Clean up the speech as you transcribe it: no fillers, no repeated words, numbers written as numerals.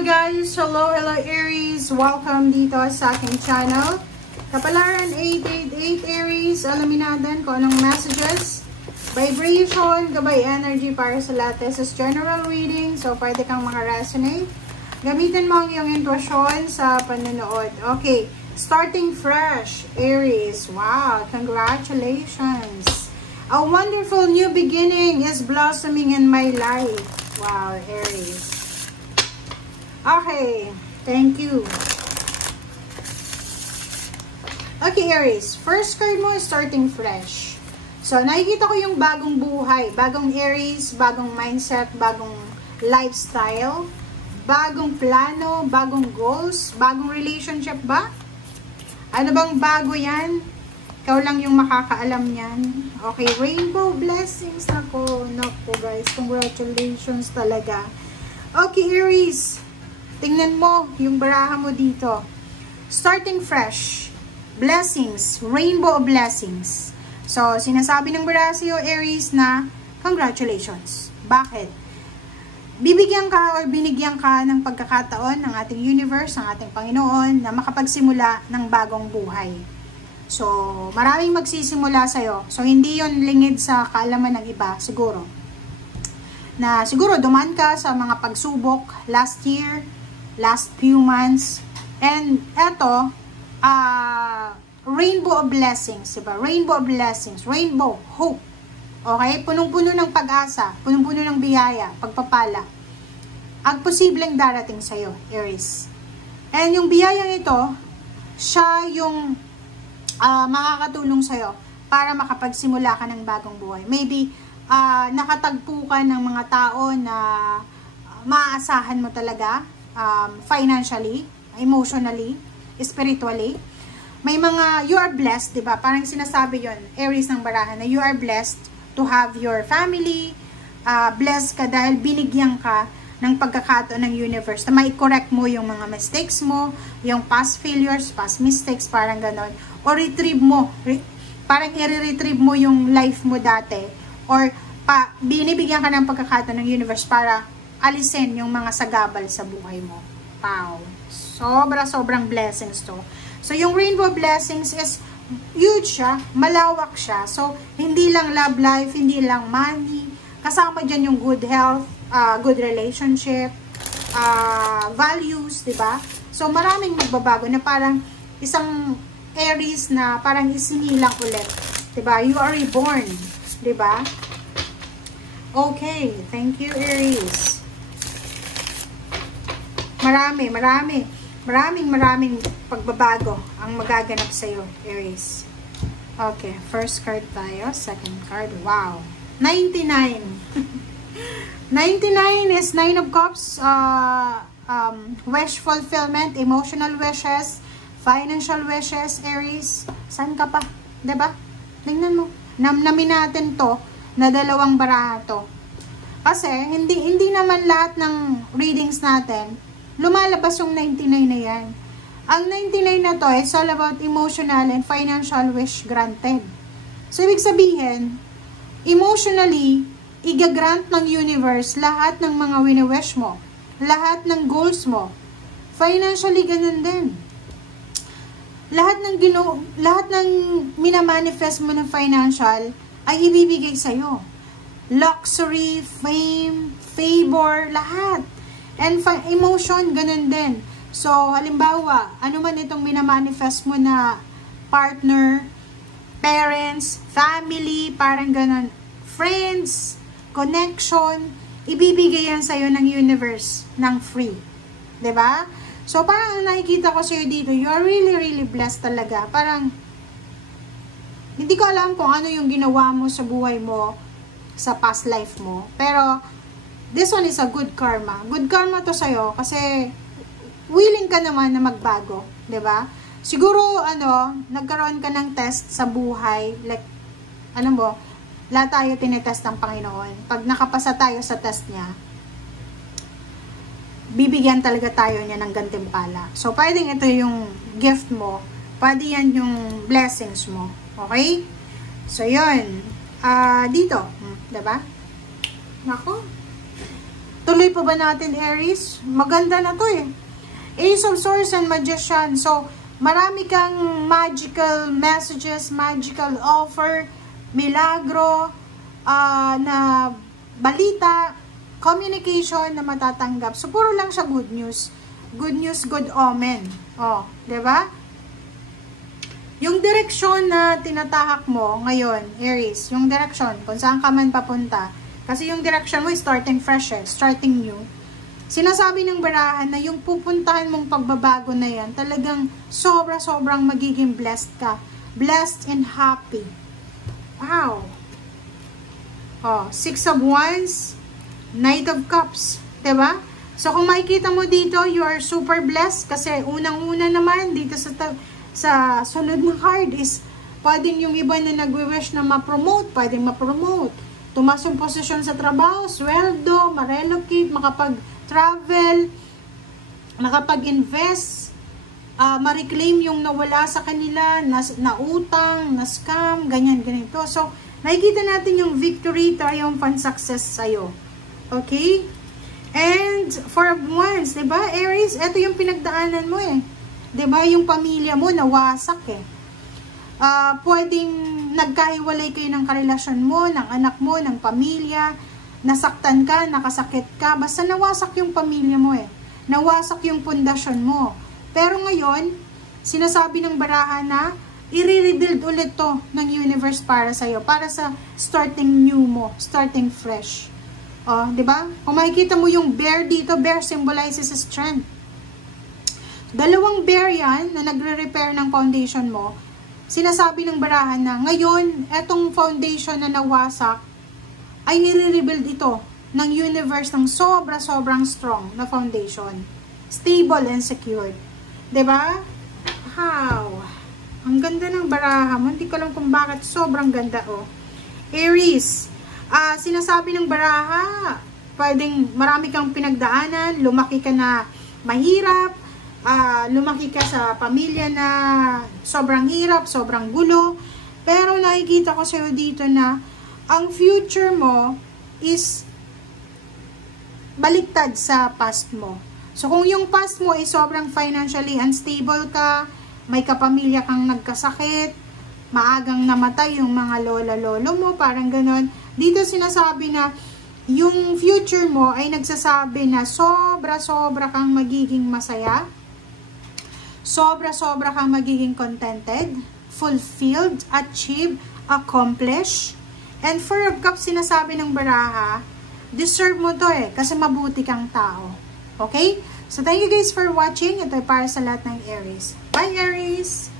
Hello guys! Hello Aries! Welcome dito sa aking channel. Kapalaran 888 Aries, alamin natin kung anong messages, vibration, gabay energy para sa lahat. This is general reading, so pwede kang maka-resonate. Gamitin mo ang iyong intuition sa panonood. Okay, starting fresh, Aries. Wow, congratulations! A wonderful new beginning is blossoming in my life. Wow, Aries. Okay, thank you. Okay, Aries. First card mo is starting fresh. So, nakikita ko yung bagong buhay. Bagong Aries, bagong mindset, bagong lifestyle, bagong plano, bagong goals, bagong relationship ba? Ano bang bago yan? Ikaw lang yung makakaalam yan. Okay, rainbow blessings. Nako guys, congratulations talaga. Okay, Aries. Tingnan mo yung baraha mo dito. Starting fresh. Blessings. Rainbow of blessings. So, sinasabi ng baraha sa'yo, Aries, na congratulations. Bakit? Bibigyan ka or binigyan ka ng pagkakataon ng ating universe, ng ating Panginoon, na makapagsimula ng bagong buhay. So, maraming magsisimula sa'yo. So, hindi yon lingid sa kaalaman ng iba, siguro. Na siguro dumaan ka sa mga pagsubok last year, last few months, and eto, rainbow of blessings, diba? Rainbow of blessings, rainbow, hope. Okay? Punong-puno ng pag-asa, punong-puno ng biyaya, pagpapala. Ang posibleng darating sa'yo, Aries. And yung biyayang ito, siya yung makakatulong sa'yo para makapagsimula ka ng bagong buhay. Maybe, nakatagpo ka ng mga tao na maaasahan mo talaga, financially, emotionally, spiritually. May mga, you are blessed, diba? Parang sinasabi yon, Aries ng barahan, na you are blessed to have your family, blessed ka dahil binigyan ka ng pagkakataon ng universe na mai-correct mo yung mga mistakes mo, yung past failures, past mistakes, parang ganon. O retrieve mo, parang i-retrieve mo yung life mo dati, or binibigyan ka ng pagkakataon ng universe para alisin yung mga sagabal sa buhay mo. Wow. Sobrang blessings to. So, yung rainbow blessings is huge siya, malawak siya. So, hindi lang love life, hindi lang money. Kasama dyan yung good health, good relationship, values, diba? So, maraming magbabago na parang isang Aries na parang isinilang ulit. Diba? You are reborn. Diba? Okay. Thank you, Aries. Maraming pagbabago ang magaganap sa'yo, Aries. Okay, first card tayo. Second card, wow. 99. 99 is 9 of Cups, wish fulfillment, emotional wishes, financial wishes, Aries. Saan ka pa? Diba? Tingnan mo. Namnamin natin to na dalawang baraha to. Kasi, hindi naman lahat ng readings natin lumalabas yung 99 na yan. Ang 99 na to is all about emotional and financial wish granted. So, ibig sabihin, emotionally, igagrant ng universe lahat ng mga wini-wish mo. Lahat ng goals mo. Financially, ganun din. Lahat ng minamanifest mo ng financial ay ibibigay sa'yo. Luxury, fame, favor, lahat. And emotion, ganun din. So, halimbawa, ano man itong minamanifest mo na partner, parents, family, parang ganun, friends, connection, ibibigay yan sa'yo ng universe, ng free. 'Di ba? So, parang nakikita ko sa'yo dito, you are really blessed talaga. Parang, hindi ko alam kung ano yung ginawa mo sa buhay mo, sa past life mo. Pero, this one is a good karma. Good karma to sa'yo kasi willing ka naman na magbago. 'Di ba? Siguro, nagkaroon ka ng test sa buhay. Like, lahat tayo tinetest ng Panginoon. Pag nakapasa tayo sa test niya, bibigyan talaga tayo niya ng gantimpala. So, pwedeng ito yung gift mo. Pwede yan yung blessings mo. Okay? So, yun. Dito. Diba? Nako. Tuloy pa ba natin, Aries? Maganda na to eh. Ace of Swords and Magician. So, marami kang magical messages, magical offer, milagro, na balita, communication na matatanggap. So, puro lang siya good news. Good news, good omen. Oh, 'di ba? Yung direksyon na tinatahak mo ngayon, Aries, yung direksyon, kung saan ka man papunta, kasi yung direction mo is starting fresh, starting new. Sinasabi ng barahan na yung pupuntahan mong pagbabago na yan, talagang sobra-sobrang magiging blessed ka. Blessed and happy. Wow! Oh, 6 of Wands, Knight of Cups. Diba? So, kung makikita mo dito, you are super blessed kasi unang-una naman dito sa sunod na card is pwedeng yung iba na nagwi-wish na ma-promote, pwedeng ma-promote. Tumas yung posisyon sa trabaho, sweldo, ma-relocate, makapag-travel, makapag-invest, ma-reclaim yung nawala sa kanila, na utang, na scam, ganyan, ganito. So, nakikita natin yung victory, triumph, and success sa'yo. Okay? And, 4 of Wands, diba? Aries, ito yung pinagdaanan mo eh. Diba? Yung pamilya mo, nawasak eh. Pwedeng nagkahiwalay kayo ng karelasyon mo, ng anak mo, ng pamilya, nasaktan ka, nakasakit ka, basta nawasak yung pamilya mo eh. Nawasak yung pundasyon mo. Pero ngayon, sinasabi ng barahan na i-rebuild ulit to ng universe para sa'yo, para sa starting new mo, starting fresh. O, di ba? Kung makikita mo yung bear dito, bear symbolizes strength. Dalawang bear yan na nagre-repair ng foundation mo. Sinasabi ng barahan na ngayon, etong foundation na nawasak ay nire-rebuild ito ng universe ng sobra-sobrang strong na foundation. Stable and secured. Diba? Wow! Ang ganda ng baraha mo. Hindi ko alam kung bakit sobrang ganda, oh. Aries, sinasabi ng baraha, pwedeng marami kang pinagdaanan, lumaki ka na mahirap, lumaki ka sa pamilya na sobrang hirap, sobrang gulo, pero nakikita ko sa'yo dito na ang future mo is baliktad sa past mo. So, kung yung past mo is sobrang financially unstable ka, may kapamilya kang nagkasakit, maagang namatay yung mga lola-lolo mo, parang ganon, dito sinasabi na yung future mo ay nagsasabi na sobra-sobra kang magiging masaya, sobra-sobra kang magiging contented, fulfilled, achieved, accomplished. And 4 of Cups, sinasabi ng baraha, deserve mo to eh, kasi mabuti kang tao. Okay? So, thank you guys for watching. Ito ay para sa lahat ng Aries. Bye, Aries!